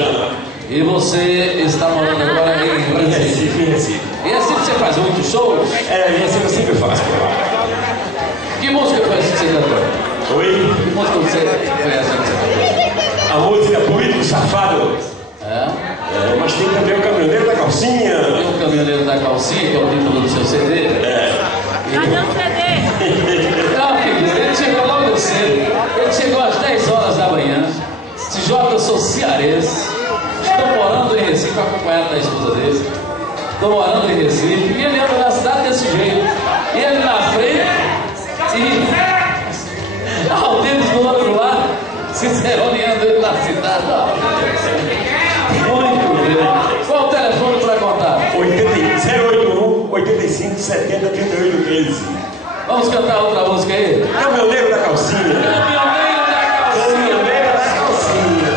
viajando. E você está morando agora em Recife. Em Recife. E Recife você faz muitos shows? É, em Recife eu sempre faço. Que música foi essa que você cantou? Oi? Que música foi essa que você cantou? A música Político Safado. É? É, mas tem também o Caminhoneiro da Calcinha. Tem o Caminhoneiro da Calcinha, que é o título do seu CD. É. Cadê o CD? Não, filho, ele chegou logo cedo. Ele chegou às 10 horas da manhã. TJ, eu sou cearense. Estou morando em Recife, acompanhado da esposa dele. Estou morando em Recife. E ele anda na cidade desse jeito. E ele na frente. E ao dedo do outro lado, ciceroneando ele na cidade. Muito bem. Qual o telefone para contar? 081 85 70 38 13. Vamos cantar outra música aí? Caminhoneiro da Calcinha. Caminhoneiro da Calcinha. Caminhoneiro da Calcinha.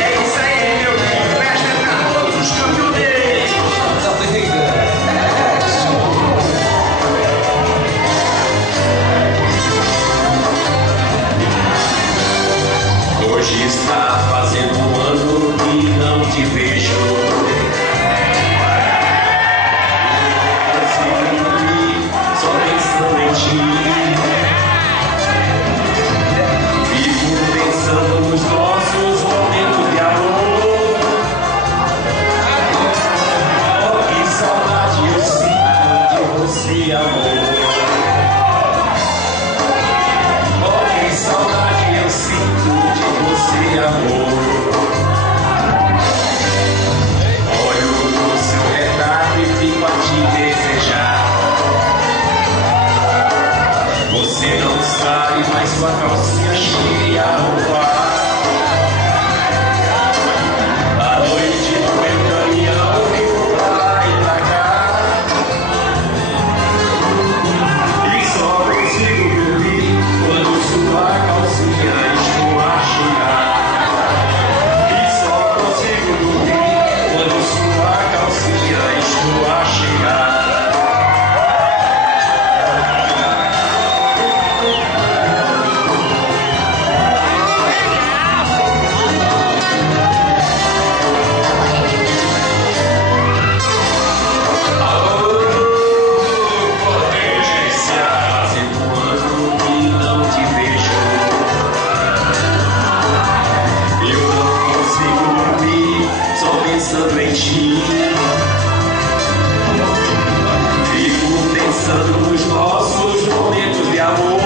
É isso aí, meu filho. Festa pra todos os caminhoneiros. Hoje está fazendo um ano que não te vejo. Só pensando em ti. Fico pensando nos nossos momentos de amor. Oh, que saudade eu sinto de você, amor. Oh, que saudade eu sinto de você, amor. Olho no seu retrato e fico a te desejar. Você não sabe, mas sua calcinha cheia a roubar. À noite no meu caminhão fico pra lá e pra cá. E só consigo dormir quando sua calcinha escorregar. E só consigo dormir quando sua calcinha escorregar. Pensando em ti, fico pensando nos nossos momentos de amor.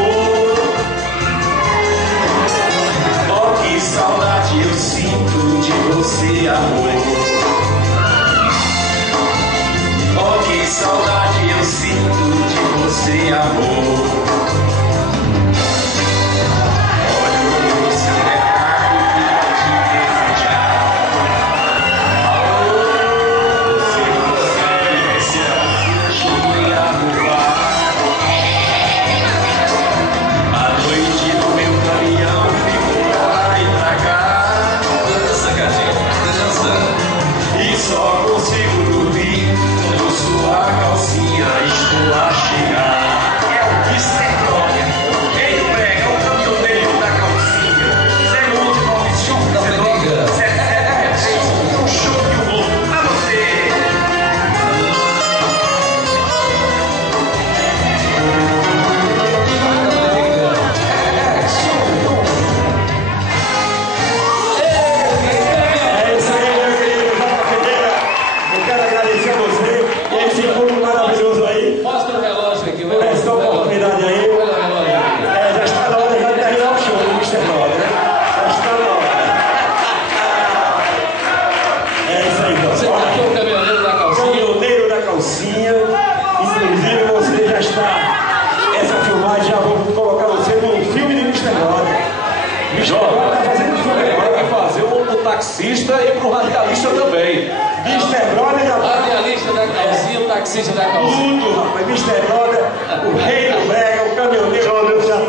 Oh, que saudade eu sinto de você, amor. Oh, que saudade eu sinto de você, amor. Olho no seu retrato e fico a te desejar. À noite no meu caminhão fico pra lá e pra cá. Dança, gatinho, dança. E só consigo dormir quando sua calcinha escorregar. É o Mr. Droga. Quem pega o caminhoneiro da calcinha? Zé Monte, Maurício, Zé Droga. É um show de humor pra você. É isso aí, meu querido Rafa Ferreira. Eu quero agradecer a você e esse público maravilhoso aí. Mostra o relógio aqui. Por essa oportunidade aí. Olha o relógio aqui. Já está na hora de terminar o show do Mr. Nova, né? Já está na hora. É isso aí, Você então. cantou o Caminhoneiro da Calcinha? Caminhoneiro da Calcinha. Inclusive, você já está. Essa filmagem já vou colocar você no filme do Mr. Nova. Mr. Nova está fazendo filme agora. Vai fazer pro taxista e pro radialista também. Mr. Brother já tá Radialista da calcinha, o taxista da calcinha. tudo, rapaz. Mr. Brother, o rei do brega, o caminhoneiro. Já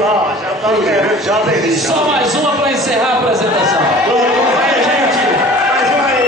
tá querendo, já delícia. Só mais uma para encerrar a apresentação. Vamos aí, gente. Mais uma aí.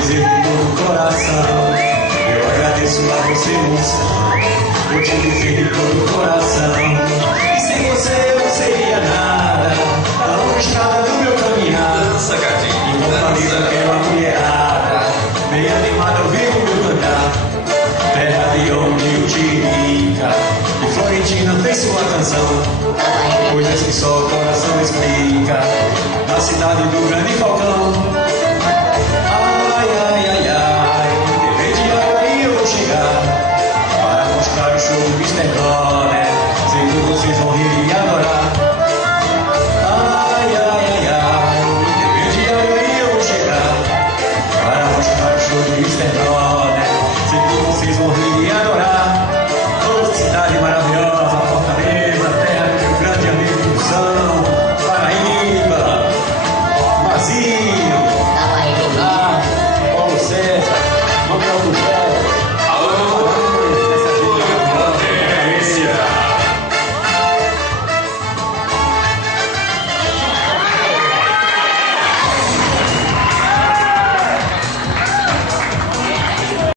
dizer com todo o coração, eu agradeço a você, moça. Vou te dizer de todo o coração, e sem você eu não seria nada. A longa estrada do meu caminhar, encontrado pela mulherada, bem animada eu vivo o meu cantar. Terra de onde o Tiririca e Florentina fez sua canção, coisas que só o coração explica. Na cidade do Grande Falcão,